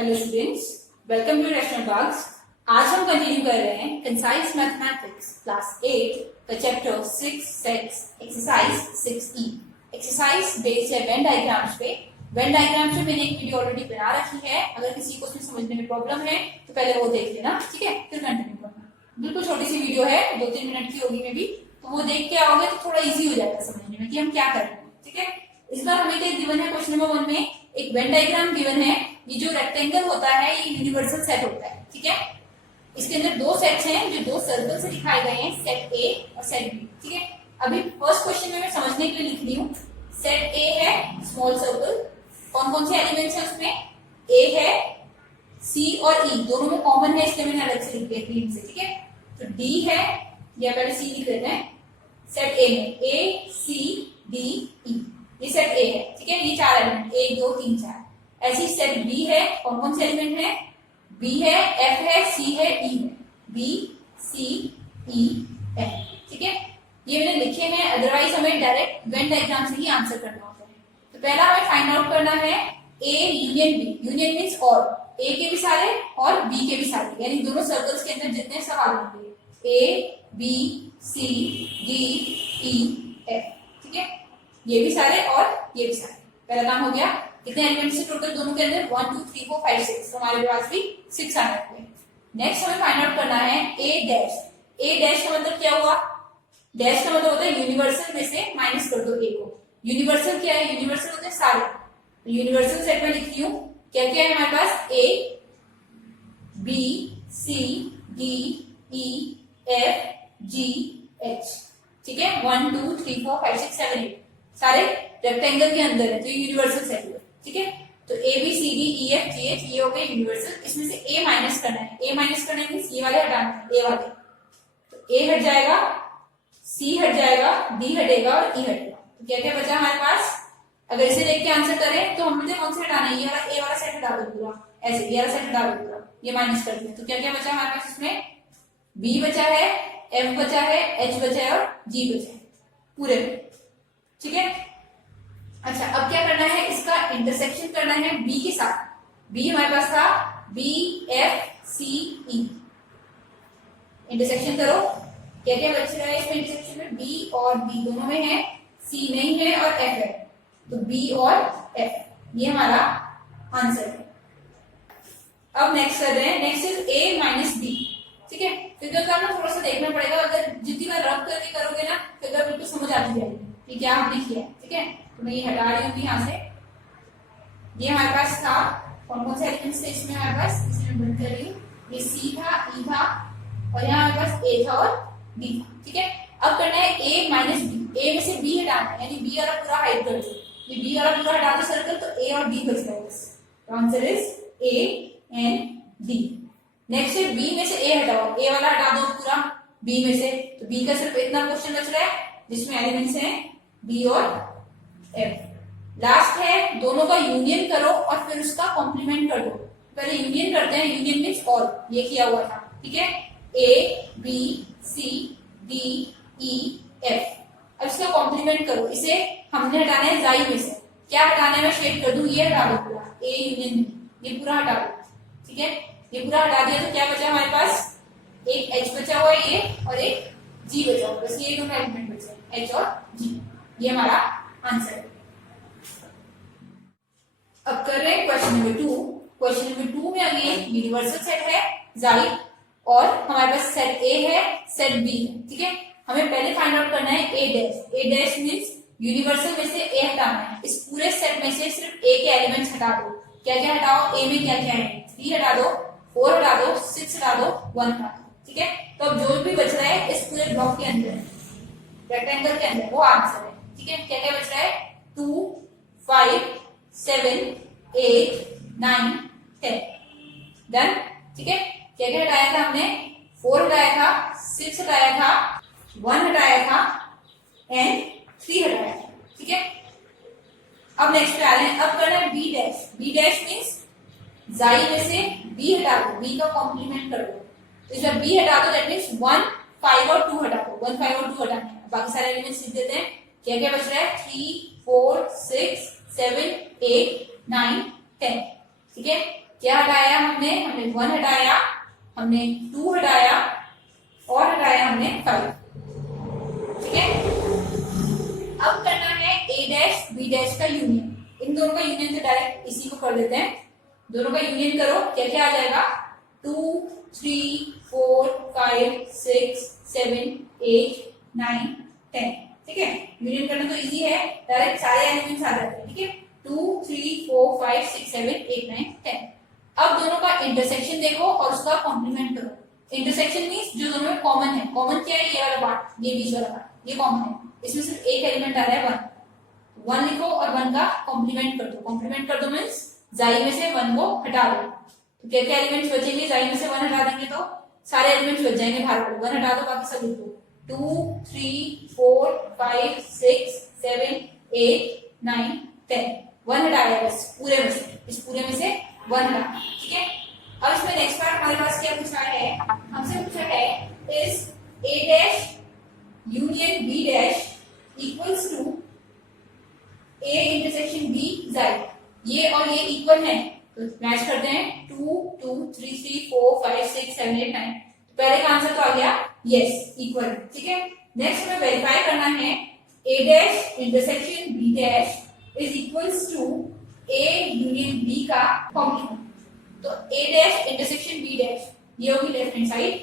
Hello students, welcome to rational talks. आज हम continue कर रहे हैं कंसाइज मैथमेटिक्स क्लास 8 का chapter 6 sets exercise 6E। Exercise based है वेन डायग्राम्स पे। वेन डायग्राम्स पे मैंने एक वीडियो ऑलरेडी बना रखी है, अगर किसी को उसमें समझने में प्रॉब्लम है तो पहले वो देख लेना, ठीक है, फिर कंटिन्यू करना। बिल्कुल छोटी सी वीडियो है, 2-3 मिनट की होगी में भी, तो वो देख के आओगे तो थोड़ा इजी हो जाएगा समझने में कि हम क्या कर रहे हैं, ठीक है। इस बार हमें क्या गिवन है, क्वेश्चन नंबर 1 में एक वेन डायग्राम गिवन है। ये जो रेक्टेंगल होता है ये यूनिवर्सल सेट होता है, ठीक है। इसके अंदर दो सेट्स हैं जो दो सर्कल से दिखाए गए हैं, सेट ए और सेट बी, ठीक है। अभी फर्स्ट क्वेश्चन में मैं समझने के लिए लिख रही हूँ। सेट ए है स्मॉल सर्कल, कौन कौन से एलिमेंट्स हैं उसमें, ए है, सी और ई दोनों में कॉमन है, इसलिए मैंने अलग से लिख दिया ग्रीन से, ठीक है। तो डी है, या पहले सी लिख लेते हैं। सेट ए में ए सी डी ई, ये सेट ए है, ठीक है। ये चार एलिमेंट 1 2 3 4। ऐसी सेट बी है, कौन कौन से एलिमेंट है, बी है, एफ है, सी है, ई है, बी सी ई एफ, ठीक है। ये मैंने लिखे हैं, अदरवाइज हमें डायरेक्ट वेन डायग्राम से ही आंसर करना होता है। तो पहला हमें फाइंड आउट करना है A union B. Union means और ए के भी सारे और बी के भी सारे, यानी दोनों सर्कल्स के अंदर जितने सवाल होंगे A B C D E F, ठीक है। ये भी सारे और ये भी सारे। पहला काम हो गया। कितने एलिमेंट्स है टोटल दोनों के अंदर, 1 2 3 4 5 6, तो हमारे पास भी 6 आने हैं। नेक्स्ट हमें फाइंड आउट करना है ए डैश। ए डैश का मतलब क्या हुआ, डैश का मतलब होता है यूनिवर्सल में से माइनस कर दो ए को। यूनिवर्सल क्या है, यूनिवर्सल होते हैं सारे। तो यूनिवर्सल सेट में लिखती हूँ, क्या क्या है हमारे पास, A B C D E F G H, ठीक है। 1 2 3 4 5 6 7 8 सारे रेक्टेंगल के अंदर है, तो यूनिवर्सल सेट है, ठीक है। तो A B C D E F G H ये हो गए यूनिवर्सल। इसमें से ए माइनस करना है, ए माइनस करना है मींस ये वाले हटाना है, ए वाले। तो ए हट जाएगा, सी हट जाएगा, डी हटेगा और ई हटेगा। तो क्या क्या बचा हमारे पास, अगर इसे देख के आंसर करें तो हमने कौन से हटाना है, ये वाला ए वाला सेट हटा दो पूरा, ऐसे ये वाला सेट हटा दो पूरा, ये माइनस कर दिया। तो क्या क्या बचा हमारे पास, इसमें बी बचा है, एफ बचा है, एच बचा है और जी बचा है पूरे में, ठीक है। अच्छा, अब क्या करना है, इसका इंटरसेक्शन करना है बी के साथ। बी हमारे पास था बी एफ सी ई, इंटरसेक्शन करो। क्या क्या बच रहा है इसमें इंटरसेक्शन में, बी और बी दोनों में है, सी नहीं है और एफ है, तो बी और एफ, ये हमारा आंसर है। अब नेक्स्ट कर रहे हैं, next is A minus B, ठीक है। फिर तो आपको थोड़ा सा देखना पड़ेगा, अगर जितनी बार रब करके करोगे ना फिर तो बिल्कुल समझ आती जाएगी कि क्या हमने किया है, ठीक है। तो मैं ये हटा रही हूँ यहाँ से। ये हमारे पास था, कौन कौन से एलिमेंट्स थे इसमें हमारे पास, इसे मैं बंद कर रही हूँ। ये सी था, ई था और यहाँ हमारे पास ए था और बी था, ठीक है। अब करना है ए माइनस बी। ए में से बी हटाना है, यानी बी वाला पूरा हाइड कर दो। ये बी वाला पूरा हटा दो सर्कल, तो ए और डी बच गया बस। तो answer is A and D. Next है बी में से ए हटाओ, ए वाला हटा दो पूरा बी में से, तो बी का सिर्फ इतना क्वेश्चन बच रहा है जिसमें एलिमेंट्स हैं बी और एफ। लास्ट है दोनों का यूनियन करो और फिर उसका कॉम्प्लीमेंट कर दो। पहले यूनियन करते हैं, यूनियन मीन्स और, ये किया हुआ था, ठीक है। A B C D E F, अब इसका कॉम्प्लीमेंट करो। इसे हमने हटाना है जाई में से, क्या हटाना है मैं शेड कर दूं, ये हटा दो पूरा, ए यूनियन ये पूरा हटा दो, ठीक है। ये पूरा हटा दिया तो क्या बचा हमारे पास, एक एच बचा हुआ है ये और एक जी बचा हुआ, बस ये दोनों एलिमेंट बचे एच और जी, ये हमारा आंसर है। अब कर रहे हैं क्वेश्चन नंबर 2। क्वेश्चन नंबर 2 में अगेन यूनिवर्सल सेट है जाई और हमारे पास सेट ए है, सेट बी है, ठीक है। हमें पहले फाइंड आउट करना है ए डैश। ए डैश मींस यूनिवर्सल में से ए हटाना है। इस पूरे सेट में से सिर्फ ए के एलिमेंट्स हटा दो। क्या क्या हटाओ, ए में क्या क्या है, 3 हटा दो, 4 हटा दो, 6 हटा दो, 1 हटा दो, ठीक है। तो अब जो भी बच रहा है इस पूरे ब्लॉक के अंदर, रेक्टेंगल के अंदर, वो आंसर है, ठीक है। क्या क्या बच रहा है, 2 5 7 8 9 10 डन, ठीक है। क्या क्या हटाया था हमने, 4 हटाया था, 6 हटाया था, 1 हटाया था एंड 3 हटाया था, ठीक है। अब नेक्स्ट पे आ रहे हैं, अब करना है B dash. B dash means जाई में से बी हटा दो, बी का कॉम्प्लीमेंट कर दो। तो इसमें बी हटा दो, दैट मीन्स 1 5 और 2 हटा दो, 1 5 और 2 हटाने हैं। बाकी सारे एलिमेंट्स लिख देते हैं। क्या क्या बच रहा है, 3 4 6 7 8 9 10, ठीक है। क्या हटाया हमने? हमने 1 हटाया, हमने 2 हटाया और हटाया हमने 5। ठीक है, अब करना है a डैश b डैश का यूनियन। इन दोनों का यूनियन तो डायरेक्ट इसी को कर देते हैं। दोनों का यूनियन करो, क्या क्या आ जाएगा? 2 3 4 5 6 7 8 9 10। ठीक है, यूनियन करना तो इजी है, डायरेक्ट सारे एलिमेंट्स आ जाते हैं। ठीक है, 2 3 4 5 6 7 8 9 10। अब दोनों का इंटरसेक्शन देखो और उसका कॉम्प्लीमेंट करो। इंटरसेक्शन मींस जो दोनों में कॉमन है। कॉमन क्या है? ये वाला पार्ट, ये बीच वाला पार्ट, ये कॉमन है। इसमें सिर्फ एक एलिमेंट आ रहा है 1। 1 लिखो और 1 का कॉम्प्लीमेंट कर दो। कॉम्प्लीमेंट कर दो मींस जाई में से 1 को हटा दो। तो क्या क्या एलिमेंट्स बचेंगे? जाई में से 1 हटा देंगे तो सारे एलिमेंट्स बच जाएंगे बाहर वाले। 1 हटा दो, बाकी सब लिखो। 2 3 4 5 6 7 8 9 10। 1 हटाया बस पूरे में से, इस पूरे में से 1 हटा। ठीक है, अब इसमें नेक्स्ट पार्ट हमारे पास क्या पूछा है? हमसे पूछा है is a dash union b dash equals to a intersection b जाई। ये और ये इक्वल है तो मैच करते हैं। 2 2 3 3 4 5 6 7 8 9। तो पहले का आंसर तो आ गया यस, इक्वल। ठीक है, नेक्स्ट हमें वेरीफाई करना है a dash intersection b dash is equals to a union b का कॉम्प्लीमेंट। तो a dash intersection b dash, ये होगी लेफ्ट हैंड साइड।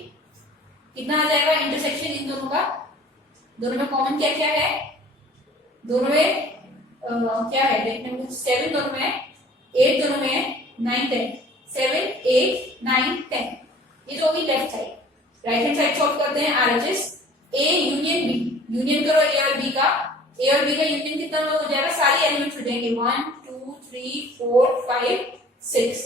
कितना आ जाएगा इंटरसेक्शन इन दोनों का? दोनों में कॉमन क्या क्या है? दोनों में क्या है देखने में? 7 दोनों में है, 8 दोनों में है, 9 10। 7 8 9 10, ये तो होगी left side. Right hand side solve करते हैं। RHS a union b, union करो a और b का। a और b का यूनियन कितना हो जाएगा? सारे एलिमेंट्स हो जाएंगे 1 2 3 4 5 6।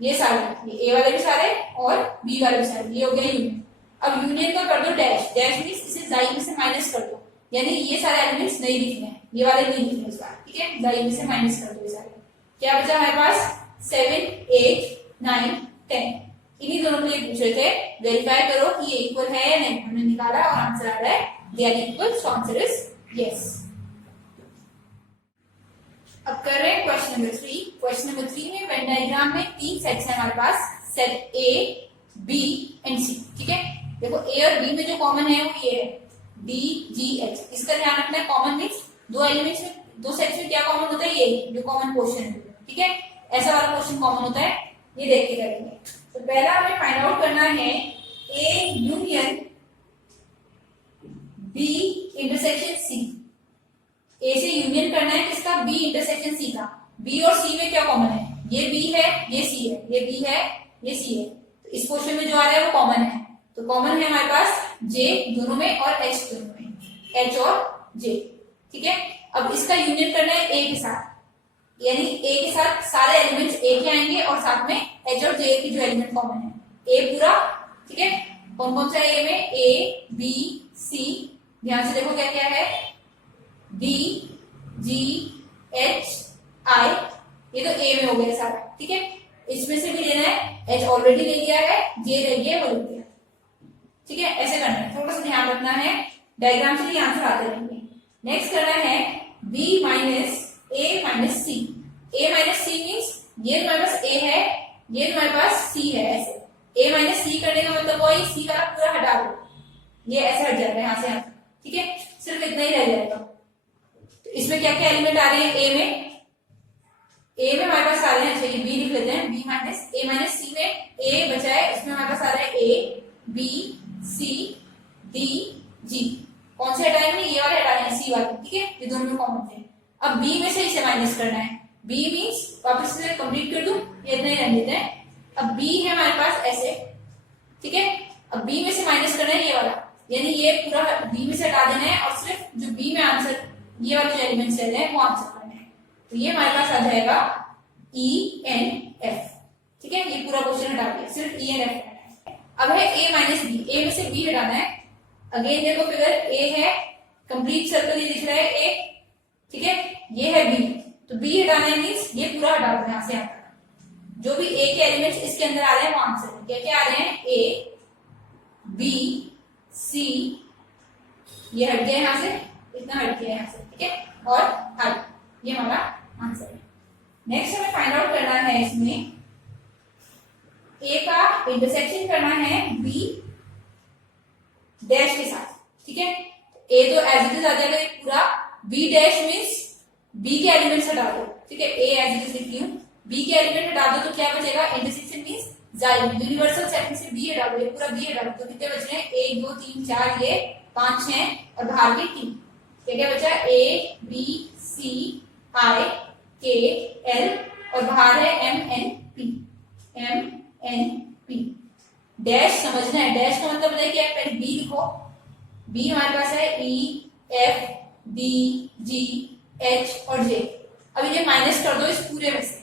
ये सारे, ये a वाले भी सारे और b वाले भी सारे, ये हो गया यूनियन। अब यूनियन का कर दो डैश। डैश मींस इसे जाई में से माइनस कर दो, यानी ये सारे एलिमेंट्स नहीं लिखने हैं, ये वाले नहीं लिखने इस बार। ठीक है, जाई में से माइनस कर दो ये सारे। क्या बचा हमारे पास? 7 8 9 10। इन्हीं दोनों के लिए पूछ रहे थे, वेरीफाई करो कि ये इक्वल है या नहीं। हमने निकाला और आंसर आ रहा है they are equal, so answer is yes. अब कर रहे हैं क्वेश्चन नंबर 3। क्वेश्चन नंबर 3 में वेन डायग्राम में 3 सेट्स हैं हमारे पास, set A B and C। ठीक है, देखो A और B में जो कॉमन है वो ये है D G H। इसका ध्यान रखना है, कॉमन मींस दो एलिमेंट्स में, दो सेट्स में क्या कॉमन होता है? ये जो कॉमन पोर्शन है। ठीक है, ऐसा वाला पोर्शन कॉमन होता है, ये देख के करेंगे। तो पहला हमें फाइंड आउट करना है A union B intersection C। A से यूनियन करना है किसका? B इंटरसेक्शन C का। B और C में क्या कॉमन है? ये B है, ये C है, ये B है, ये C है। तो इस पोर्शन में जो आ रहा है वो कॉमन है। तो कॉमन है हमारे पास J दोनों में और H दोनों में, H और J। ठीक है, अब इसका यूनियन करना है A के साथ, यानी A के साथ सारे एलिमेंट्स A के आएंगे और साथ में H और J की जो एलिमेंट कॉमन है, A पूरा। ठीक है, कौन कौन सा है A में? A B C, ध्यान से देखो क्या क्या है, D G H I, ये तो A में हो गया सारा। ठीक है, इसमें से भी लेना है, H ऑलरेडी ले लिया है, J रह गया वो ले लिया। ठीक है, ऐसे करना है, थोड़ा सा ध्यान रखना है, डायग्राम से ही आंसर आते रहेंगे। नेक्स्ट करना है B minus A minus C। A minus C means ये तुम्हारे पास A है, ये तुम्हारे पास C है। ऐसे A माइनस C करने का मतलब वही C का पूरा हटा दो, ये ऐसे हट जाएगा यहाँ से यहाँ। ठीक है, सिर्फ इतना ही रह जाएगा। तो इसमें क्या क्या एलिमेंट आ रहे हैं? A में हमारे पास आ रहे हैं, अच्छा ये B लिख लेते हैं, B minus A minus C में A बचा है, इसमें हमारे पास आ रहा है A B C D G। कौन से हटाएंगे? ये वाले हटाए हैं, C वाले। ठीक है, ये दोनों में कॉमन थे। अब B में से इसे माइनस करना है। B मींस वापस से कंप्लीट कर दूं, ये इतना ही रहने देते हैं। अब B है हमारे पास ऐसे। ठीक है, अब B में से माइनस करना है ये वाला, यानी ये पूरा B में से हटा देना है और सिर्फ जो B में आंसर, ये वाले जो एलिमेंट्स रहते हैं वो आंसर करना है। तो ये हमारे पास आ जाएगा E N F। ठीक है, ये पूरा क्वेश्चन हटा दिया, सिर्फ E N F। अब है A माइनस B, A में से B हटाना है। अगेन देखो फिगर, A है, कंप्लीट सर्कल ये दिख रहा है A। ठीक है, ये है B, तो B हटाना है मींस ये पूरा हटा दो यहाँ से यहाँ तक। जो भी A के एलिमेंट्स इसके अंदर आ रहे हैं वो आंसर है। क्या क्या आ रहे हैं? A B C, ये हट गया यहाँ से, इतना हट गया यहाँ से। ठीक है, और I, ये हमारा आंसर है। नेक्स्ट हमें फाइंड आउट करना है इसमें इंटरसेक्शन करना है बी डैश के साथ, ठीक है। ए तो एज इट इज आ जाएगा ये पूरा, बी डैश मीन्स बी के एलिमेंट्स हटा दो, ठीक है, ए एज इट इज लिखती हूँ, बी के एलिमेंट हटा दो तो क्या बचेगा, इंटरसेक्शन मीन्स जाइम, यूनिवर्सल सेट में से बी हटा दो, ये पूरा बी हटा दो तो कितने बच रहे हैं, 1 2 3 4 ये 5 6 और बाहर के 3, क्या क्या बचा, ए बी सी आई के एल और बाहर है एम एन पी। डैश समझना है, डैश का मतलब है कि आप पहले बी लिखो, बी हमारे पास है E F D G H और जे, अब इन्हें माइनस कर दो इस पूरे में से,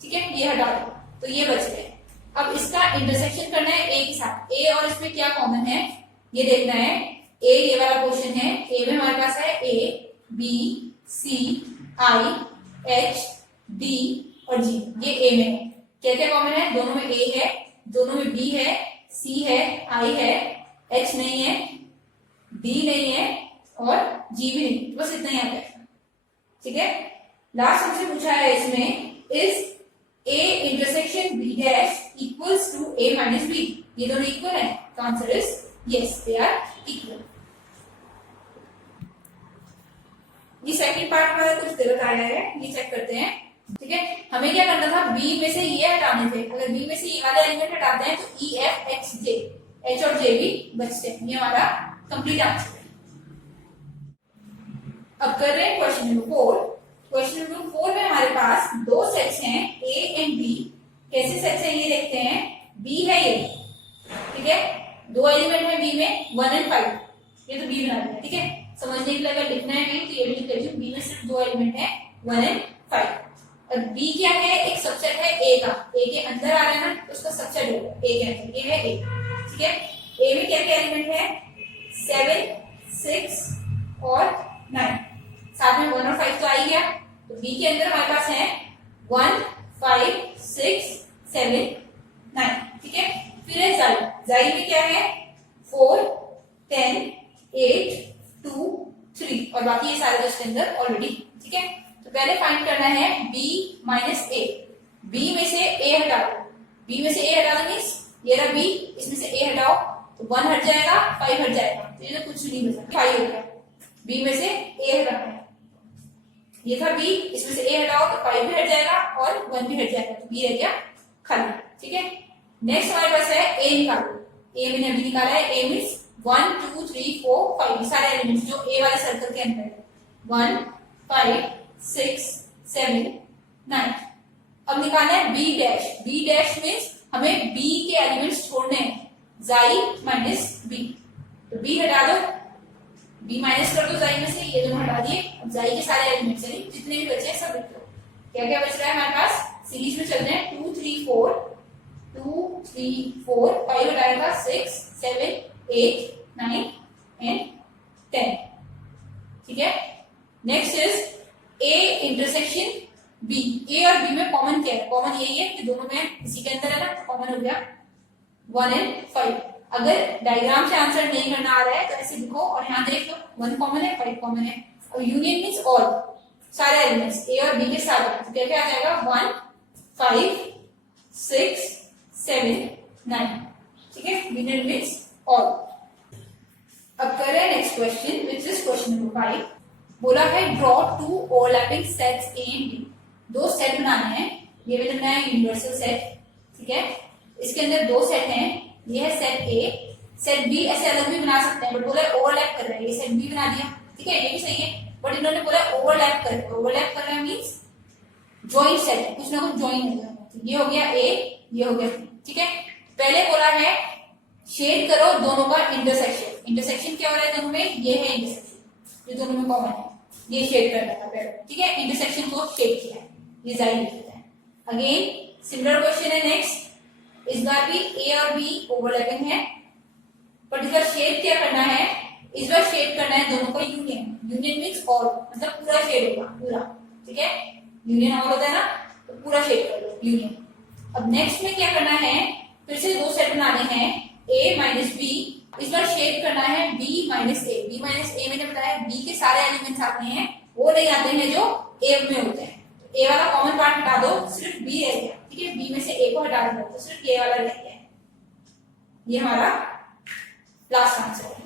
ठीक है, ये हटा दो तो ये बच गए। अब इसका इंटरसेक्शन करना है ए के साथ, ए और इसमें क्या कॉमन है ये देखना है, ए ये वाला क्वेश्चन है, ए में हमारे पास है A B C I H D और जी, ये ए में है, क्या क्या कॉमन है, दोनों में ए है, दोनों में बी है, सी है, आई है, एच नहीं है, डी नहीं है और जी भी नहीं, बस इतना ही आता है, ठीक है। लास्ट हमसे पूछा है इसमें, is A intersection B dash equals to A minus B, ये दोनों इक्वल है, तो answer is yes they are equal. ये सेकंड पार्ट हमारा कुछ गलत आया है, ये चेक करते हैं, ठीक है। हमें क्या करना था, बी में से ये हटाने थे, अगर बी में से ये वाले एलिमेंट हटाते हैं तो ई एफ एक्स जे, एच और जे भी बचते हैं, ये हमारा कंप्लीट आंसर है। अब कर रहे हैं क्वेश्चन नंबर 4। क्वेश्चन नंबर 4 में हमारे पास दो सेट्स हैं ए एंड बी, कैसे सेट्स हैं ये देखते हैं, बी है ये, ठीक है, दो एलिमेंट है बी में 1 एंड 5, ये तो बी बना दिया, ठीक है, समझने के लिए अगर लिखना है बी तो ये भी लिख देती हूँ, बी में सिर्फ दो एलिमेंट है 1 एंड 5, और बी क्या है, एक सबसेट है ए का, ए के अंदर आ रहा है ना तो उसका सबसेट होगा ए के अंदर, ये है ए, ठीक है। ए में क्या क्या एलिमेंट है, 7 6 और 9, साथ में 1 और 5 तो आ ही गया, तो बी के अंदर हमारे पास है 1 5 6 7 9, ठीक है। फिर है जाइम, जाइम में क्या है 4 10 8 2 3 और बाकी ये सारे इसके अंदर ऑलरेडी, ठीक है। तो पहले फाइंड करना है b माइनस ए, b में से a हटा दो, b में से a हटा दो मीन्स ये रहा b, इसमें से a हटाओ तो 1 हट जाएगा 5 हट जाएगा, तो ये तो कुछ नहीं बचा, 5 हो गया, b में से a हटाना है, ये था b, इसमें से a हटाओ तो 5 भी हट जाएगा और 1 भी हट जाएगा, तो b रह गया खाली, ठीक है। नेक्स्ट हमारे पास है a निकालो, a मैंने अभी निकाला है, a मीन्स 1 2 3 4 5 सारे एलिमेंट्स जो ए वाले सर्कल के अंदर है, 1 5 6 7 9। अब निकालना है B dash, B dash means हमें बी के एलिमेंट्स छोड़ने हैं, जाई माइनस बी, तो बी हटा दो, बी माइनस कर दो जाई में से, ये दोनों हटा दिए, अब जाई के सारे एलिमेंट्स यानी जितने भी बचे हैं सब लिख दो, क्या क्या बच रहा है हमारे पास, सीरीज में चल रहे हैं 2 3 4 5 हटाएगा 6 7 8 9 एंड 10, ठीक है। Next is A intersection B, A और बी में कॉमन क्या है, कॉमन यही है कि दोनों में इसी के अंदर है ना, कॉमन हो गया 1 एंड 5। अगर डायग्राम से आंसर नहीं करना आ रहा है तो ऐसे लिखो और यहाँ देख लो 1 कॉमन है 5 कॉमन है, और यूनियन मीन्स ऑल, सारे एलिमेंट्स ए और बी के साथ, तो क्या क्या आ जाएगा 1 5 6 7 9, ठीक है, यूनियन मीन्स ऑल। अब कर रहे हैं next question which is question number 5। बोला है draw 2 overlapping sets A and B, दो सेट बनाने हैं, ये भी बनना है यूनिवर्सल सेट, ठीक है। इसके अंदर दो सेट हैं, ये है सेट ए, सेट बी ऐसे अलग भी बना सकते हैं बट बोला ओवरलैप कर रहा है, ये सेट बी बना दिया, ठीक है, ये भी सही है, बट इन्होंने बोला ओवरलैप कर रहा है, ओवरलैप कर रहा है मीन्स ज्वाइन सेट है, कुछ ना कुछ ज्वाइन है, ये हो गया ए, ये हो गया बी, ठीक है। पहले बोला है शेड करो दोनों का इंटरसेक्शन, इंटरसेक्शन क्या हो रहा है दोनों में, ये है इंटरसेक्शन जो दोनों में कॉमन है, ये शेड करना था पहले, ठीक है, इंटरसेक्शन को शेड किया है, ये जारी लिख देते हैं। अगेन सिमिलर क्वेश्चन है नेक्स्ट, इस बार भी ए और बी ओवरलैपिंग है, बट इस बार शेड क्या करना है, इस बार शेड करना है दोनों का यूनियन, यूनियन मीन्स ऑल, मतलब पूरा शेड होगा पूरा, ठीक है, यूनियन ऑल होता है ना, तो पूरा शेड कर लो यूनियन। अब नेक्स्ट में क्या करना है, फिर से दो सेट बनाने हैं a माइनस बी, इस बार शेड करना है b माइनस ए, b माइनस ए मैंने बताया b के सारे एलिमेंट्स आते हैं, वो नहीं आते हैं जो a में होते हैं, तो a वाला कॉमन पार्ट हटा दो, सिर्फ b रह गया, ठीक है, b में से a को हटा दो तो सिर्फ a वाला रह गया, ये हमारा लास्ट आंसर है।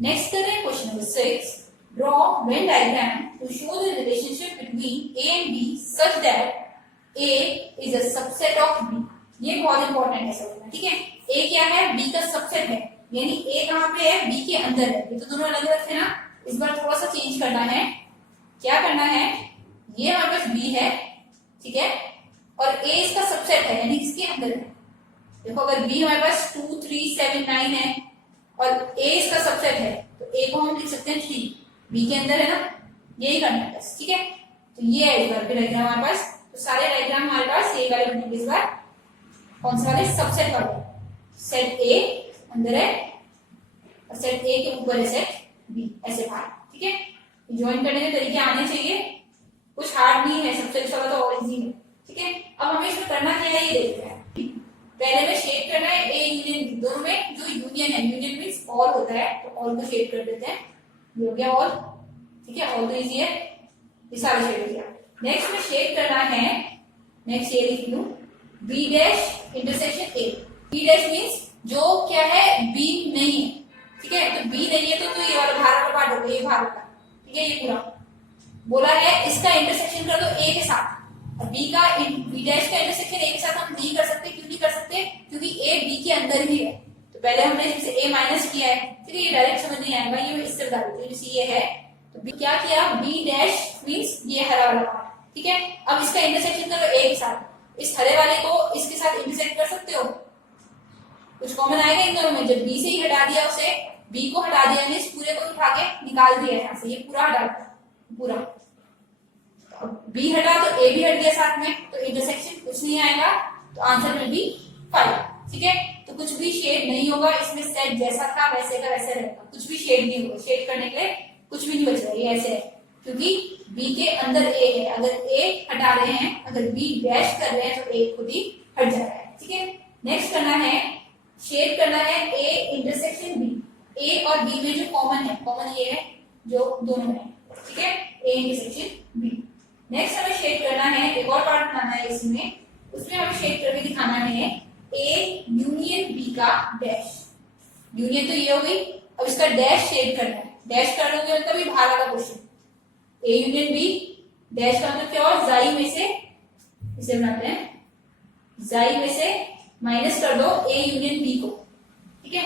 नेक्स्ट कर रहे हैं question number 6। Draw Venn diagram to show the relationship between A and B such that A is a subset of B. ये बहुत इंपॉर्टेंट है समझना, ठीक है। ए क्या है, बी का सबसेट है, यानी ए कहां पे है, बी के अंदर है। ये तो दोनों अलग अलग थे ना, इस बार थोड़ा सा चेंज करना है। क्या करना है, ये हमारे पास बी है, ठीक है, और ए इसका सबसेट है यानी इसके अंदर है। देखो अगर बी हमारे पास 2 3 7 9 है और ए इसका सबसेट है तो ए को हम लिख सकते हैं 3, बी के अंदर है ना, यही करना है बस, ठीक है। तो ये है इस बार के डायग्राम हमारे पास। तो सारे डायग्राम हमारे पास ये वाले बनेंगे इस बार। कौन से वाले, सबसेट वाले। सेट ए अंदर है और सेट ए के ऊपर है सेट बी, ऐसे बाहर, ठीक है। ज्वाइन करने के तरीके आने चाहिए, कुछ हार्ड नहीं है, सबसेट वाला तो और इजी है, ठीक है। अब हमें इसमें करना क्या है ये देखते हैं। पहले में शेड करना है ए यूनियन बी, दोनों में जो यूनियन है, यूनियन मींस ऑल होता है, तो ऑल को शेड कर देते हैं। ये हो गया ऑल, ठीक है, ऑल तो इजी है, ये सारा शेड हो गया। नेक्स्ट में शेड करना है, नेक्स्ट ये लिख लूं, B dash intersection A. B dash means जो क्या है, बी नहीं है, ठीक है। तो बी नहीं है तो ये वाला बाहर वाला पार्ट होगा, ये बाहर का, ठीक है। ये पूरा बोला है इसका इंटरसेक्शन कर दो ए के साथ। बी का बी डैश का इंटरसेक्शन ए के साथ हम नहीं कर सकते, क्यों नहीं कर सकते, क्योंकि ए बी के अंदर ही है। तो पहले हमने इससे ए माइनस किया है, ठीक है, ये डायरेक्ट समझ नहीं आएगा, ये मैं इससे बता देती हूँ। जैसे ये है तो बी क्या किया, बी डैश मींस ये हरा वाला पार्ट, ठीक है। अब इसका इंटरसेक्शन करो ए के साथ। इस हरे वाले को इसके साथ इंटरसेक्ट कर सकते हो, कुछ कॉमन आएगा इन दोनों में। जब बी से ही हटा दिया उसे, बी को हटा दिया, इस पूरे को उठा के निकाल दिया यहाँ से, ये पूरा हटा दिया पूरा। बी हटा तो ए भी हट गया साथ में, तो इंटरसेक्शन कुछ नहीं आएगा, तो आंसर विल बी 5, ठीक है। तो कुछ भी शेड नहीं होगा इसमें, सेट जैसा था वैसे का वैसे रहेगा, कुछ भी शेड नहीं होगा। शेड करने के लिए कुछ भी नहीं बच रहा, ये ऐसे है क्योंकि बी के अंदर ए है। अगर ए हटा रहे हैं, अगर बी डैश कर रहे हैं तो ए खुद ही हट जा रहा है, ठीक है। नेक्स्ट करना है, शेड करना है ए इंटरसेक्शन बी। ए और बी में जो कॉमन है, कॉमन ये है जो दोनों है, ठीक है, ए इंटरसेक्शन बी। नेक्स्ट हमें शेड करना है, एक और पार्ट बनाना है इसमें, उसमें हमें शेड करके दिखाना है ए यूनियन बी का डैश। यूनियन तो ये हो गई, अब इसका डैश शेड करना है। डैश कर लोगे मतलब ये बाहर वाला question, A union B dash का मतलब क्या हुआ, जाई में से, इसे बनाते हैं, जाई में से माइनस कर दो ए यूनियन बी को, ठीक है।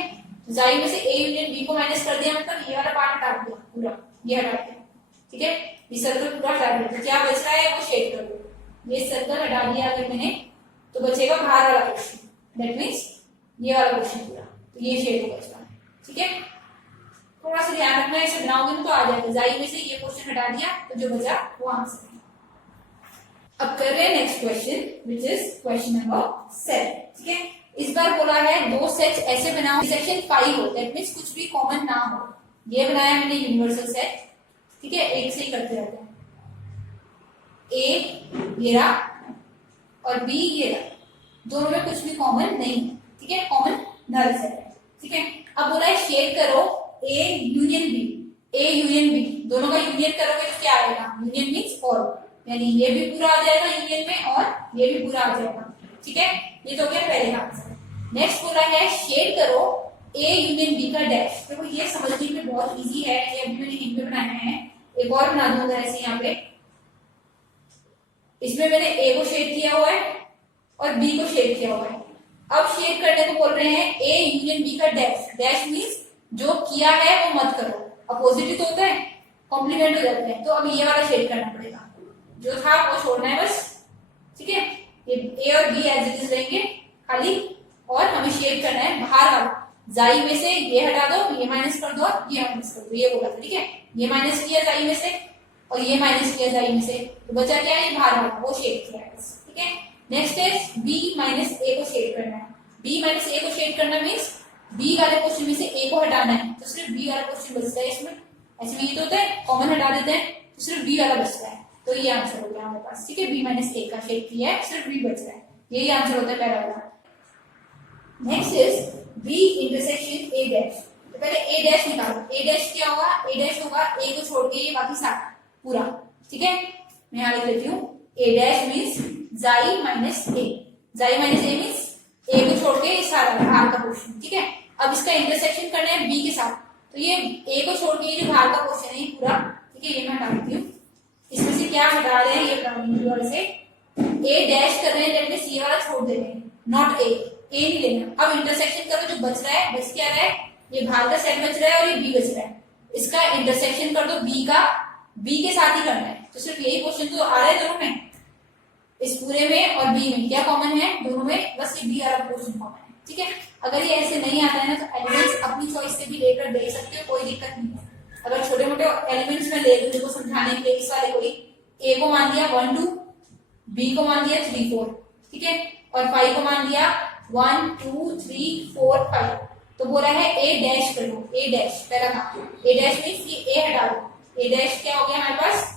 जाई में से ए यूनियन बी को माइनस कर दिया मतलब ये वाला पार्ट हटा दिया पूरा, ये हटा दिया, ठीक है। ये सर्कल पूरा हटा दिया, तो क्या बच रहा है वो शेड कर दो। ये सर्कल हटा दिया अगर मैंने तो बचेगा बाहर वाला क्वेश्चन, दैट मीन्स ये वाला क्वेश्चन पूरा, तो ये शेड होगा इसका, ठीक है। थोड़ा सा ध्यान रखना है, इसे बनाओगे तो आ जाएगा। जाई में से ये क्वेश्चन हटा दिया तो जो बचा वो आंसर है। अब कर रहे हैं next question, which is question number 7, ठीक है। इस बार बोला है दो सेट्स ऐसे बनाओ सेक्शन 5 हो, दैट मीन्स कुछ भी कॉमन ना हो। ये बनाया मैंने यूनिवर्सल सेट, ठीक है, एक से ही करते रहते हैं। ए ये रहा और बी ये रहा, दोनों में कुछ भी कॉमन नहीं है, ठीक है, कॉमन नल सेट है, ठीक है। अब बोला है शेड करो A union B. A union B, दोनों का यूनियन करोगे तो क्या आएगा, यूनियन मीन्स और, यानी ये भी पूरा आ जाएगा यूनियन में और ये भी पूरा आ जाएगा, ठीक है। ये तो हो गया पहले का आंसर। नेक्स्ट बोला है शेड करो ए यूनियन बी का डैश। देखो ये समझने में बहुत इजी है, ये अभी मैंने हिंट में बनाया है, एक और बना दूंगा ऐसे यहाँ पे। इसमें मैंने ए को शेड किया हुआ है और बी को शेड किया हुआ है। अब शेड करने को बोल रहे हैं ए यूनियन बी का डैश। डैश मीन्स जो किया है वो मत करो, अपोजिट ही तो होता है, कॉम्प्लीमेंट हो जाता है। तो अब ये वाला शेड करना पड़ेगा, जो था वो छोड़ना है बस, ठीक है। ये ए और बी एज इट इज रहेंगे खाली, और हमें शेड करना है बाहर वाला। जाई में से ये हटा दो, ये माइनस कर दो, ये माइनस कर दो, ये बोला था, ठीक है। ये माइनस किया जाई में से और ये माइनस किया जाई में से, तो बचा क्या है, बाहर वाला, वो शेड किया है बस, ठीक है। नेक्स्ट है बी माइनस ए को शेड करना है। बी माइनस ए को शेड करना मीन्स बी वाले क्वेश्चन में से ए को हटाना है, तो सिर्फ बी वाला क्वेश्चन बचता है इसमें। ऐसे में ये तो होता है कॉमन हटा देते हैं तो सिर्फ बी वाला बचता है, तो ये आंसर हो गया हमारे पास, ठीक है। बी माइनस ए का शेड किया है, सिर्फ बी बच रहा है, यही आंसर होता है पहला वाला। Next is B intersection A dash. तो पहले ए डैश निकालो। ए डैश क्या होगा, ए डैश होगा ए को छोड़ के ये बाकी सारा पूरा, ठीक है। मैं यहाँ लिख लेती हूँ, ए डैश मीन्स जाई माइनस ए। जाई माइनस ए मीन्स ए को छोड़ के सारा बाहर का पोर्शन, ठीक है। अब इसका इंटरसेक्शन करना है बी के साथ, तो ये ए को छोड़ के ये जो बाहर का पोर्शन है ये पूरा, ठीक है, ये मैं हटा देती हूँ। इसमें से क्या हटा रहे हैं, ये हटा रहे से ए डैश कर रहे हैं, जबकि सी वाला छोड़ दे रहे हैं, नॉट ए नहीं लेना। अब इंटरसेक्शन करो, जो बच रहा है, बच क्या रहा है, ये बाहर का सेट बच रहा है और ये बी बच रहा है, इसका इंटरसेक्शन कर दो बी का, बी के साथ ही करना है। तो सिर्फ यही क्वेश्चन तो आ रहा है दोनों में, इस पूरे में और बी में क्या कॉमन है दोनों में, बस ये बी वाला पोर्शन कॉमन है, ठीक है। अगर ये ऐसे नहीं आता है ना तो एलिमेंट्स अपनी चॉइस से भी लेकर दे सकते हो, कोई दिक्कत नहीं है। अगर छोटे मोटे एलिमेंट्स में ले लूँ समझाने के लिए, इस वाले को ही ए को मान दिया 1 2, बी को मान दिया 3 4, ठीक है, और 5 को मान दिया 1 2 3 4 5, तो बोला है ए डैश कर लो, ए डैश पहला काम, ए डैश मींस कि ए हटा दो, ए डैश क्या हो गया हमारे पास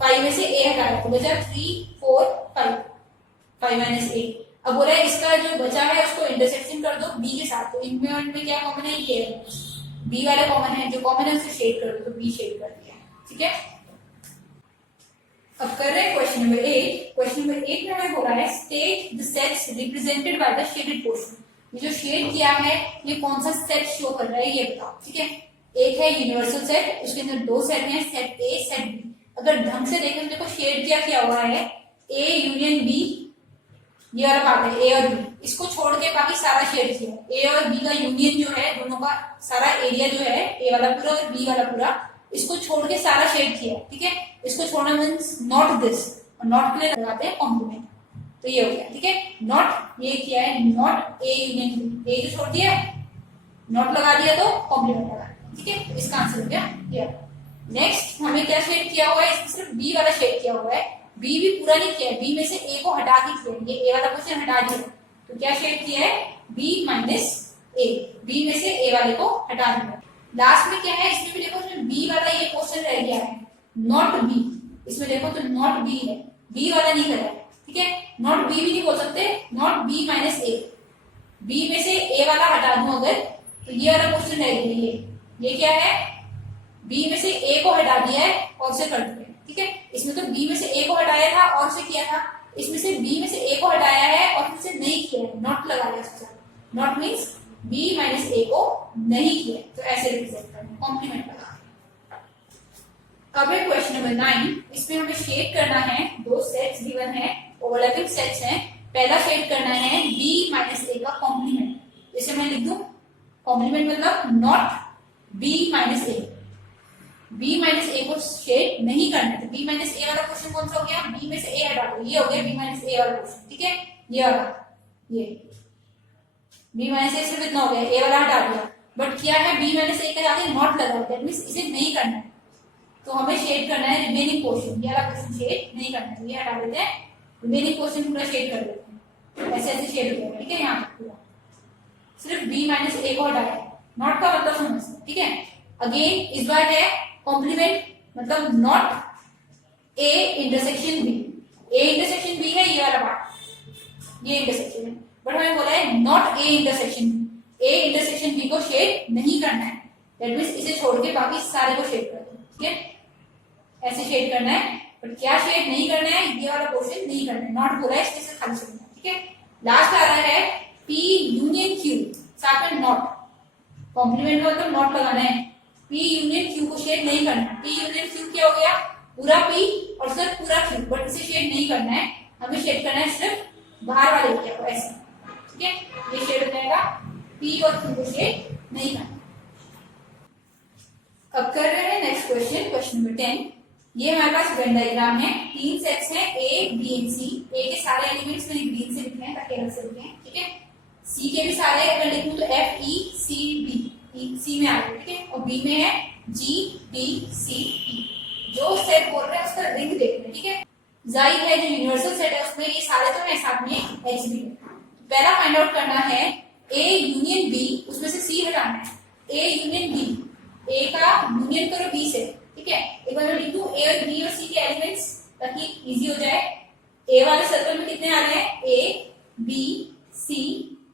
5 में से ए हटाया तो बचा 3 4 5, 5 माइनस ए। अब बोला है इसका जो बचा है उसको इंटरसेक्शन कर दो बी के साथ, तो इनमें क्या कॉमन है, ये बी वाले कॉमन है, जो कॉमन है उसे शेड कर दो, तो बी शेड कर दिया, ठीक है। अब कर रहे हैं क्वेश्चन नंबर 8। क्वेश्चन नंबर 8 में हमें बोला है state the sets represented by the shaded portion. ये जो शेड किया है ये कौन सा सेट शो कर रहा है ये बताओ, ठीक है। एक है यूनिवर्सल सेट, उसके अंदर दो सेट हैं, सेट ए सेट बी। अगर ढंग से देखें तो देखो शेड क्या हुआ है, ए यूनियन बी, ये वाला पार्ट है ए और बी, इसको छोड़ के बाकी सारा शेड किया। ए और बी का यूनियन जो है, दोनों का सारा एरिया जो है, ए वाला पूरा और बी वाला पूरा, इसको छोड़ के सारा शेड किया, ठीक है। इसको छोड़ना मीन्स नॉट दिस, और नॉट के लिए लगाते हैं कॉम्प्लीमेंट, तो ये हो गया, ठीक है। नॉट ये किया है, नॉट ए यूनियन बी, ए जो छोड़ दिया नॉट लगा दिया तो कॉम्प्लीमेंट लगा, ठीक है। इसका आंसर हो गया ये। नेक्स्ट हमें क्या शेड किया हुआ है, इसमें सिर्फ बी वाला शेड किया हुआ है, बी भी पूरा नहीं किया है, बी में से ए को हटा के किया, ये ए वाला क्वेश्चन हटा दिया, तो क्या शेड किया है बी माइनस ए, बी में से ए वाले को हटा दिया। लास्ट में क्या है, इसमें भी देखो इसमें बी वाला ये क्वेश्चन रह गया है, नॉट बी, इसमें देखो तो नॉट बी है, बी वाला नहीं करा है, ठीक है। नॉट बी भी नहीं बोल सकते, not B minus A, B में से ए वाला हटा दूं अगर, तो ये वाला क्वेश्चन रह गया, ये क्या है, बी में से ए को हटा दिया है और से कर दिया, ठीक है। इसमें तो बी में से ए को हटाया था और से किया था, इसमें से बी में से ए को हटाया है और फिर से नहीं किया है, नॉट लगाया उसके साथ, not means B minus A को नहीं किया, तो ऐसे रिप्रेजेंट करना, कॉम्प्लीमेंट लगा। अब है क्वेश्चन नंबर 9, इसमें हमें शेड करना है, दो सेट्स गिवन है, ओवरलैपिंग सेट्स हैं। पहला शेड करना है बी माइनस ए का कॉम्प्लीमेंट, जैसे मैं लिख दूं कॉम्प्लीमेंट मतलब not B minus A, B minus A को शेड नहीं करना है, तो बी माइनस ए वाला क्वेश्चन कौन सा हो गया, बी में से ए हटा दो, ये हो गया बी माइनस ए वाला क्वेश्चन, ठीक है। ये वाला ये बी माइनस ए सिर्फ इतना हो गया, ए वाला हटा दिया, बट क्या है बी माइनस ए के आगे नॉट लगा, दैट मींस इसे नहीं करना है, तो हमें शेड करना है रिमेनिंग पोर्शन, ये वाला पोर्शन शेड नहीं करना है, ये हटा देते हैं, रिमेनिंग पोर्शन पूरा शेड कर देते हैं, ऐसे ऐसे शेड हो जाएगा, ठीक है। यहाँ पूरा सिर्फ बी माइनस ए को हटाया, नॉट का मतलब समझना, ठीक है। अगेन इस बार है कॉम्प्लीमेंट, मतलब not A intersection B, A intersection B है ये वाला पार्ट, ये इंटरसेक्शन है, बट हमें बोला है not A intersection B, A intersection B को शेड नहीं करना है, दैट मींस इसे छोड़ के बाकी सारे को शेड कर दो, ठीक है। ऐसे शेड करना है, बट क्या शेड नहीं करना है, ये वाला पोर्शन नहीं करना है, नॉट बोला है इसलिए खाली छोड़ना है, ठीक है। लास्ट आ रहा है पी यूनियन क्यू, साथ में नॉट, कॉम्प्लीमेंट का मतलब नॉट लगाना है, पी यूनियन क्यू को शेड नहीं करना, पी यूनियन क्यू क्या हो गया, पूरा पी और सिर्फ पूरा क्यू, बट इसे शेड नहीं करना है, हमें शेड करना है सिर्फ बाहर वाले एरिया को, ऐसे, ठीक है। ये शेड हो जाएगा, पी और क्यू को शेड नहीं करना। अब कर रहे हैं नेक्स्ट क्वेश्चन, क्वेश्चन नंबर 10। ये हमारे पास वेन डायग्राम है, तीन सेट्स हैं ए बी एंड सी, ए के सारे एलिमेंट्स मैंने ग्रीन से लिखे हैं ताकि अलग से लिखे, ठीक है। सी के भी सारे अगर लिखूं तो एफ ई सी बी, सी में आ गया, ठीक है, और बी में है जी डी सी ई। जो सेट बोल रहे हैं उसका रिंग देख रहे, ठीक है। जाहिर है जो यूनिवर्सल सेट है उसमें ये सारे तो है, साथ में एच भी। पहला फाइंड आउट करना है ए यूनियन बी, उसमें से सी हटाना है, ए यूनियन बी, ए का यूनियन करो बी से, ठीक है। एक बार मैं लिख दूं ए और बी और सी के एलिमेंट्स ताकि इजी हो जाए। ए वाले सर्कल में कितने आ रहे हैं, ए बी सी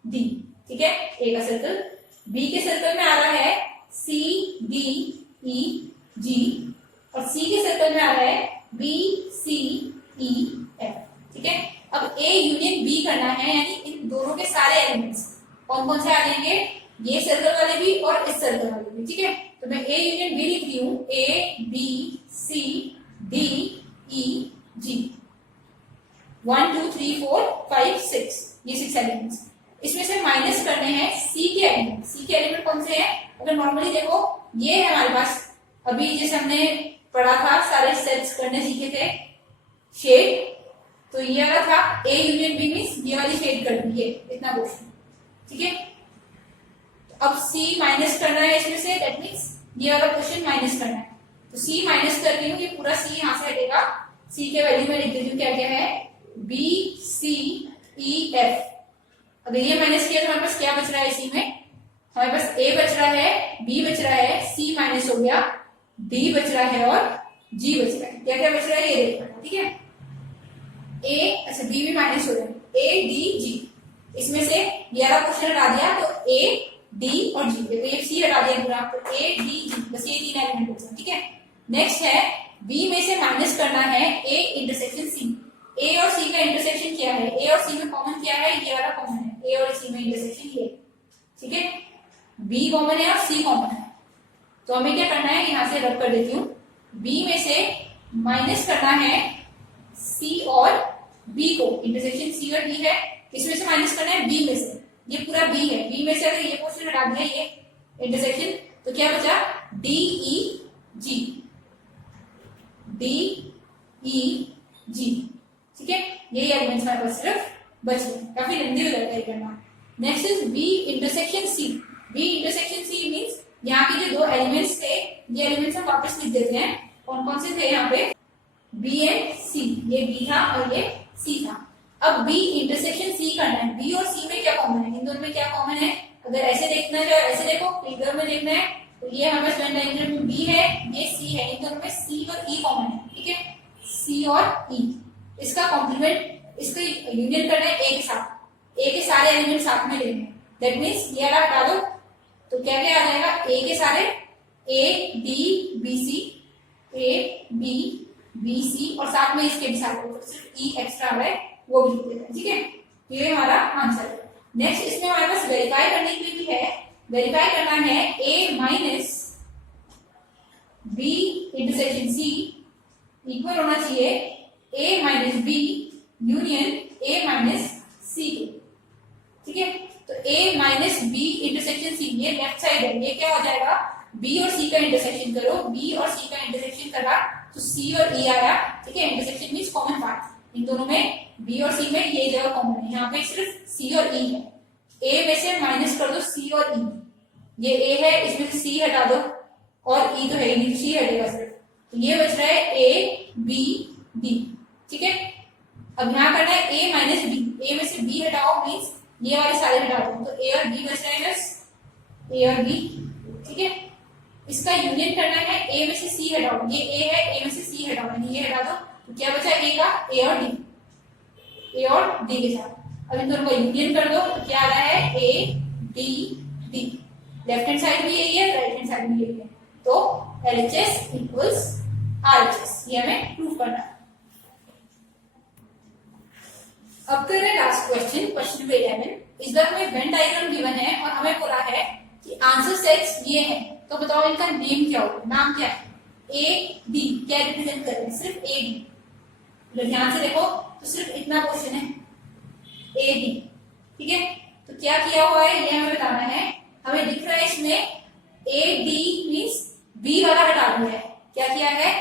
डी, ठीक है, ए का सर्कल। बी के सर्कल में आ रहा है सी डी ई जी, और सी के सर्कल में आ रहा है बी सी ई एफ, ठीक है। अब ए यूनियन बी करना है, यानी इन दोनों के सारे कौन कौन से आ जाएंगे, ये सर्कल वाले भी और इस सर्कल वाले भी, ठीक है। तो मैं ए यूनियन बी लिख रही हूँ, ए बी सी डी ई जी, 1 2 3 4 5 6, ये 6 एलिमेंट्स। इसमें से माइनस करने हैं सी के एलिमेंट। सी के एलिमेंट कौन से हैं, अगर नॉर्मली देखो ये है हमारे पास, अभी जैसे हमने पढ़ा था सारे सेट्स करने सीखे थे, शेड, तो ये वाला था ए यूनियन बी मीन्स ये वाली शेड कर दी है, इतना क्वेश्चन, ठीक है। अब सी माइनस करना है इसमें से, दैट मीन्स ये वाला क्वेश्चन माइनस करना है, तो सी माइनस कर रही हूँ कि पूरा सी यहाँ से हटेगा। सी के वैल्यू में लिख देती हूँ क्या क्या है, बी सी ई एफ। अगर ये माइनस किया तो हमारे पास क्या बच रहा है, इसी में हमारे पास ए बच रहा है, बी बच रहा है, सी माइनस हो गया, डी बच रहा है और जी बच रहा है। क्या क्या बच रहा है ये देखना, ठीक है। ए, अच्छा बी भी माइनस हो रहा है, ए डी जी, इसमें से ये वाला क्वेश्चन हटा दिया तो ए डी और जी, तो ये सी हटा दिया पूरा, तो ए डी जी, बस ये 3 एलिमेंट बचा, ठीक है। नेक्स्ट है बी में से माइनस करना है ए इंटरसेक्शन सी। ए और सी का इंटरसेक्शन क्या है, ए और सी में कॉमन क्या है, ये वाला कॉमन है, ए और सी में इंटरसेक्शन ये, ठीक है। बी कॉमन है और सी कॉमन है, तो हमें क्या करना है, यहाँ से रब कर देती हूँ, बी में से माइनस करना है सी और बी को, इंटरसेक्शन सी और डी है, इसमें से माइनस करना है बी में से, ये पूरा बी है, बी में से अगर ये पोर्शन हटा दिया ये इंटरसेक्शन, तो क्या बचा, डी ई जी, डी ई जी, ठीक है। यही एलिमेंट्स हमारे पास सिर्फ बच गए, काफी लंबी हो जाता है करना। Next is B intersection C. B intersection C means यहाँ के जो 2 एलिमेंट्स थे, ये एलिमेंट्स हम वापस लिख देते हैं, कौन कौन से थे यहाँ पे, बी एंड सी, ये बी था और ये सी था। अब बी इंटरसेक्शन सी करना है, बी और सी में क्या कॉमन है, इन दोनों में क्या कॉमन है, अगर ऐसे देखना है, ऐसे देखो फिगर में देखना है, तो ये हमारे पास वेन डायग्राम में बी है, ये सी है, इन दोनों में सी और ई कॉमन है, ठीक है, सी और ई। इसका कॉम्प्लीमेंट, इसका यूनियन करना है ए के साथ, ए के सारे एलिमेंट साथ में लेने हैं, दैट मीन्स ये वाला हटा दो, तो क्या क्या आ जाएगा, ए के सारे, A D B C, A B B C, और साथ में इसके भी साथ में सिर्फ ई एक्स्ट्रा आ रहा है, वो भी लिख देते हैं, ठीक है। ये हमारा आंसर है। नेक्स्ट इसमें हमारे पास वेरीफाई करने के लिए भी है, वेरीफाई करना है A minus B intersection C equal होना चाहिए A minus B union A minus C के, ठीक है। तो A minus B intersection C, ये लेफ्ट साइड है, ये क्या हो जाएगा, बी और सी का इंटरसेक्शन करो, बी और सी का इंटरसेक्शन करा तो सी और ई आया, ठीक है। इंटरसेक्शन मींस कॉमन पार्ट, इन दोनों में बी और सी में ये जगह कॉमन है, यहाँ पे सिर्फ सी और ई है। ए में से माइनस कर दो सी और ई, ये ए है, इसमें से सी हटा दो और ई तो है ही नहीं, सी हटेगा सिर्फ, तो ये बच रहा है ए बी डी, ठीक है। अब यहाँ करना है ए माइनस बी, ए में से बी हटाओ मीन्स ये वाले सारे हटा दो, तो ए और बी बच रहे हैं, बस ए और बी, ठीक है। इसका यूनियन करना है, ए में से सी हटाओ, ये ए है, ए में से सी हटाओ, यानी ये हटा दो, तो क्या बचा ए का, ए और डी, ए और डी के साथ। अब इन दोनों का यूनियन कर दो, तो क्या आ रहा है, A D D, left hand side भी यही है, राइट हैंड साइड भी यही है, तो LHS इक्वल्स RHS, ये हमें प्रूव करना है। अब कर रहे हैं लास्ट क्वेश्चन, क्वेश्चन नंबर 11। इस बार हमें वेन डायग्राम गिवन है और हमें बोला है कि आंसर सेट्स ये हैं, तो बताओ इनका नेम क्या होगा, नाम क्या है, ए डी क्या रिप्रेजेंट कर रहे हैं, सिर्फ ए डी, अगर ध्यान से देखो तो सिर्फ इतना क्वेश्चन है, ए डी, ठीक है। तो क्या किया हुआ है ये हमें बताना है, हमें दिख रहा है इसमें ए डी मीन्स बी वाला हटा दिया है, क्या किया है,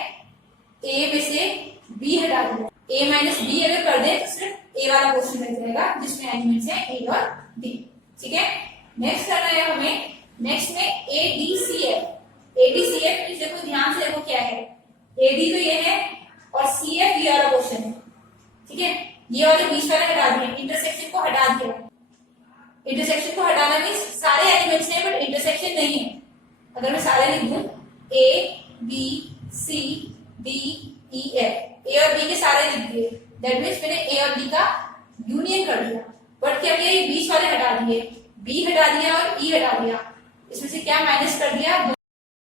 ए में से बी हटा दिया, ए माइनस बी अगर कर दे तो सिर्फ ए वाला क्वेश्चन रह जाएगा जिसमें एलिमेंट्स है ए और डी, ठीक है। नेक्स्ट करना है हमें, नेक्स्ट में A D C F, A D C F देखो ध्यान से देखो क्या है, ए डी तो ये है और सी एफ ये वाला क्वेश्चन है, ठीक है। ये वाले बीच वाले हटा दिए, इंटरसेक्शन को हटा दिया, इंटरसेक्शन को हटाना मीन्स सारे एलिमेंट्स हैं बट इंटरसेक्शन नहीं है। अगर मैं सारे लिख दूं A B C D E F, A और बी के सारे लिख दिए, दैट मीन्स मैंने ए और बी का यूनियन कर दिया, बट क्या किया, ये बीच वाले हटा दिए, बी हटा दिया और ई हटा दिया, इसमें से क्या माइनस कर दिया,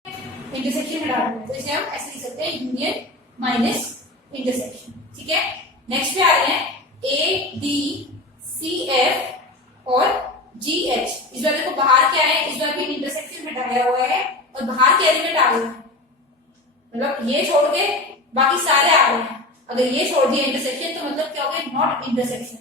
इंटरसेक्शन हटा दिया, तो इसे हम ऐसे लिख सकते हैं यूनियन माइनस इंटरसेक्शन, ठीक है। नेक्स्ट पे आ रहे हैं ए डी सी एफ और G जी एच, इस बार देखो बाहर क्या है, इस बार भी इंटरसेक्शन हटाया हुआ है और बाहर के एलिमेंट आ गए हैं, मतलब ये छोड़ के बाकी सारे आ रहे हैं। अगर ये छोड़ दिया इंटरसेक्शन तो मतलब क्या हो गया, नॉट इंटरसेक्शन।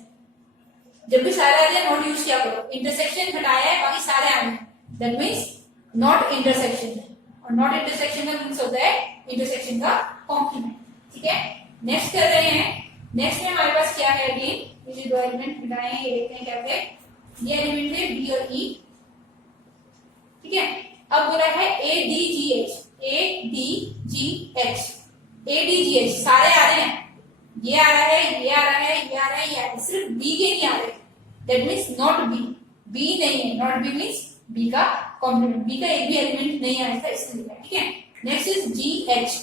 जब भी सारे आ जाए नॉट यूज किया करो, इंटरसेक्शन हटाया है बाकी सारे आ गए, दैट मीन्स नॉट इंटरसेक्शन। और नॉट इंटरसेक्शन का मीन्स होता है इंटरसेक्शन का कॉम्प्लीमेंट। ठीक है, नेक्स्ट कर रहे हैं। नेक्स्ट में हमारे पास क्या है, अगेन ये दो एलिमेंट मिलाए हैं, ये देखते हैं क्या थे। ये एलिमेंट है बी और ई। ठीक है, अब बोला है A D G H, A D G H, A D G H सारे आ रहे हैं, ये आ रहा है, ये आ रहा है, ये आ रहा है, ये आ रहा है, सिर्फ बी के नहीं आ रहे, that means not B, B नहीं है, नॉट बी मीन्स बी का कॉम्प्लीमेंट, बी का एक भी एलिमेंट नहीं आया था इसलिए। ठीक है, नेक्स्ट इज जी एच,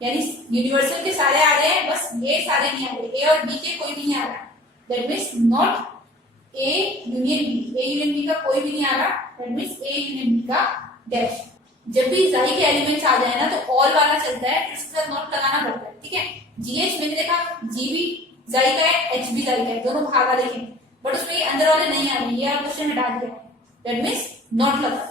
यानी यूनिवर्सल के सारे आ रहे हैं, बस ये सारे नहीं आ रहे, ए और बी के कोई भी नहीं आ रहा, that means not A union B, A union B का कोई भी नहीं आ रहा, that means A union B का डैश। जब भी जाई के एलिमेंट्स आ जाए ना तो ऑल वाला चलता है, फिर उसके साथ नॉट लगाना पड़ता है। ठीक है, जीएच मैंने देखा, जी भी जाई का है, एच भी जाई का है, दोनों बाहर वाले हैं, बट उसमें ये अंदर वाले नहीं आ रहे, ये क्वेश्चन हटा दिया, दैट मीन्स नॉट लगा।